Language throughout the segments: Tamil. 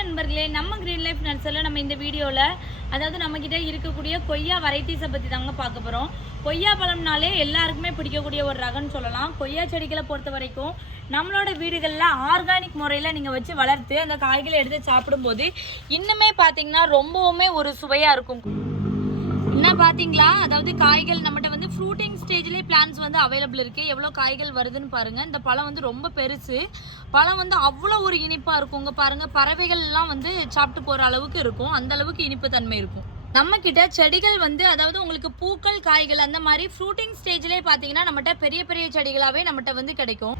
நண்பர்களே, நம்ம கிரீன் லைஃப் நர்சரியில் நம்ம இந்த வீடியோவில் அதாவது நம்மக்கிட்ட இருக்கக்கூடிய கொய்யா வெரைட்டிஸை பற்றி தாங்க பார்க்க போகிறோம். கொய்யா பழம்னாலே எல்லாருக்குமே பிடிக்கக்கூடிய ஒரு ரகம்னு சொல்லலாம். கொய்யா செடிகளை பொறுத்த வரைக்கும் நம்மளோட வீடுகளில் ஆர்கானிக் முறையில் நீங்கள் வச்சு வளர்த்து அந்த காய்களை எடுத்து சாப்பிடும்போது இன்னுமே பார்த்தீங்கன்னா ரொம்பவுமே ஒரு சுவையாக இருக்கும். என்ன பார்த்தீங்களா, அதாவது காய்கள் நம்மகிட்ட வந்து ஃப்ரூட்டிங் ஸ்டேஜ்லேயே பிளான்ஸ் வந்து அவைலபிள் இருக்குது. எவ்வளோ காய்கள் வருதுன்னு பாருங்கள். இந்த பழம் வந்து ரொம்ப பெருசு. பழம் வந்து அவ்வளோ ஒரு இனிப்பாக இருக்குங்க. பாருங்கள், பறவைகள் எல்லாம் வந்து சாப்பிட்டு போகிற அளவுக்கு இருக்கும். அந்த அளவுக்கு இனிப்பு தன்மை இருக்கும். நம்ம கிட்ட செடிகள் வந்து அதாவது உங்களுக்கு பூக்கள் காய்கள் அந்த மாதிரி ஃப்ரூட்டிங் ஸ்டேஜ்லேயே பார்த்தீங்கன்னா நம்மகிட்ட பெரிய பெரிய செடிகளாகவே நம்மகிட்ட வந்து கிடைக்கும்.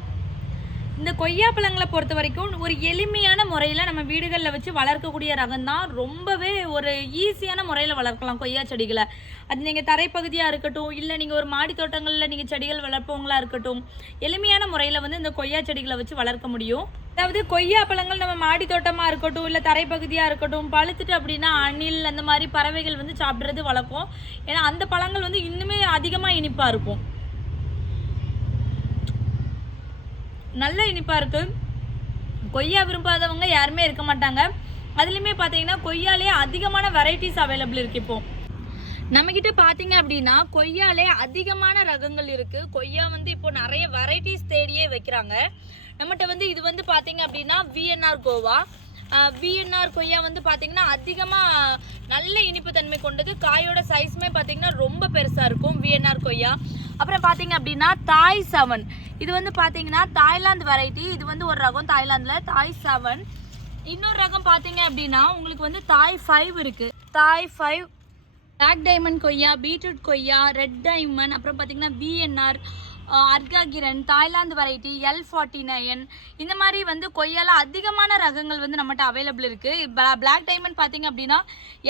இந்த கொய்யா பழங்களை பொறுத்த வரைக்கும் ஒரு எளிமையான முறையில் நம்ம வீடுகளில் வச்சு வளர்க்கக்கூடிய ரகம் தான். ரொம்பவே ஒரு ஈஸியான முறையில் வளர்க்கலாம் கொய்யா செடிகளை. அது நீங்கள் தரைப்பகுதியாக இருக்கட்டும், இல்லை நீங்கள் ஒரு மாடி தோட்டங்களில் நீங்கள் செடிகள் வளர்ப்பவங்களா இருக்கட்டும், எளிமையான முறையில் வந்து இந்த கொய்யா செடிகளை வச்சு வளர்க்க முடியும். அதாவது கொய்யா பழங்கள் நம்ம மாடி தோட்டமாக இருக்கட்டும், இல்லை தரைப்பகுதியாக இருக்கட்டும், பழுத்துட்டு அப்படின்னா அணில் அந்த மாதிரி பறவைகள் வந்து சாப்பிட்றது வளர்க்கும். ஏன்னா அந்த பழங்கள் வந்து இன்னுமே அதிகமாக இனிப்பாக இருக்கும். நல்ல இனிப்பாக இருக்குது. கொய்யா விரும்பாதவங்க யாருமே இருக்க மாட்டாங்க. அதுலேயுமே பார்த்தீங்கன்னா கொய்யாலே அதிகமான வெரைட்டிஸ் அவைலபிள் இருக்குது. இப்போது நம்மக்கிட்ட பார்த்தீங்க அப்படின்னா கொய்யாலே அதிகமான ரகங்கள் இருக்குது. கொய்யா வந்து இப்போ நிறைய வெரைட்டிஸ் தேடியே வைக்கிறாங்க. நம்மகிட்ட வந்து இது வந்து பார்த்தீங்க அப்படின்னா விஎன்ஆர் கோவா. விஎன்ஆர் கொய்யா வந்து பார்த்தீங்கன்னா அதிகமாக நல்ல இனிப்பு தன்மை கொண்டது. காயோட சைஸுமே பார்த்தீங்கன்னா ரொம்ப பெருசாக இருக்கும் விஎன்ஆர் கொய்யா. அப்புறம் பார்த்தீங்க அப்படின்னா தாய் 7. இது வந்து பார்த்தீங்கன்னா தாய்லாந்து வெரைட்டி. இது வந்து ஒரு ரகம் தாய்லாந்தில் தாய் 7. இன்னொரு ரகம் பார்த்தீங்க அப்படின்னா உங்களுக்கு வந்து தாய் 5 இருக்குது. தாய் 5 பிளாக் டைமண்ட் கொய்யா, பீட்ரூட் கொய்யா, ரெட் டைமண்ட், அப்புறம் பார்த்தீங்கன்னா விஎன்ஆர், அர்காகிரன், தாய்லாந்து வெரைட்டி, L49 இந்த மாதிரி வந்து கொய்யால அதிகமான ரகங்கள் வந்து நம்மகிட்ட அவைலபிள் இருக்குது. பிளாக் டைமண்ட் பார்த்தீங்க அப்படின்னா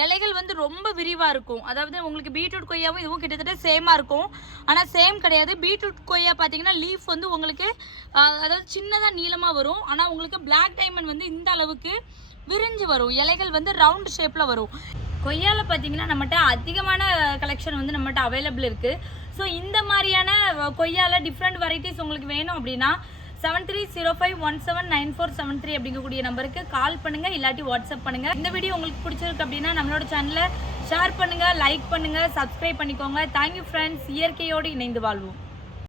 இலைகள் வந்து ரொம்ப விரிவாக இருக்கும். அதாவது உங்களுக்கு பீட்ரூட் கொய்யாவும் இதுவும் கிட்டத்தட்ட சேமாக இருக்கும். ஆனால் சேம் கிடையாது. பீட்ரூட் கொய்யா பார்த்தீங்கன்னா லீஃப் வந்து உங்களுக்கு அதாவது சின்னதாக நீளமாக வரும். ஆனால் உங்களுக்கு பிளாக் டைமண்ட் வந்து இந்த அளவுக்கு விரிஞ்சு வரும். இலைகள் வந்து ரவுண்ட் ஷேப்பில் வரும். கொய்யாவில் பார்த்தீங்கன்னா நம்மகிட்ட அதிகமான கலெக்ஷன் வந்து நம்மகிட்ட அவைலபிள் இருக்குது. ஸோ இந்த மாதிரியான கொய்யாவில் டிஃப்ரெண்ட் வெரைட்டிஸ் உங்களுக்கு வேணும் அப்படின்னா 7305179473 அப்படிங்கக்கூடிய நம்பருக்கு கால் பண்ணுங்கள், இல்லாட்டி வாட்ஸ்அப் பண்ணுங்கள். இந்த வீடியோ உங்களுக்கு பிடிச்சிருக்கு அப்படின்னா நம்மளோட சேனலை ஷேர் பண்ணுங்கள், லைக் பண்ணுங்கள், சப்ஸ்கிரைப் பண்ணிக்கோங்க. Thank you friends. இயற்கையோடு இணைந்து வாழ்வோம்.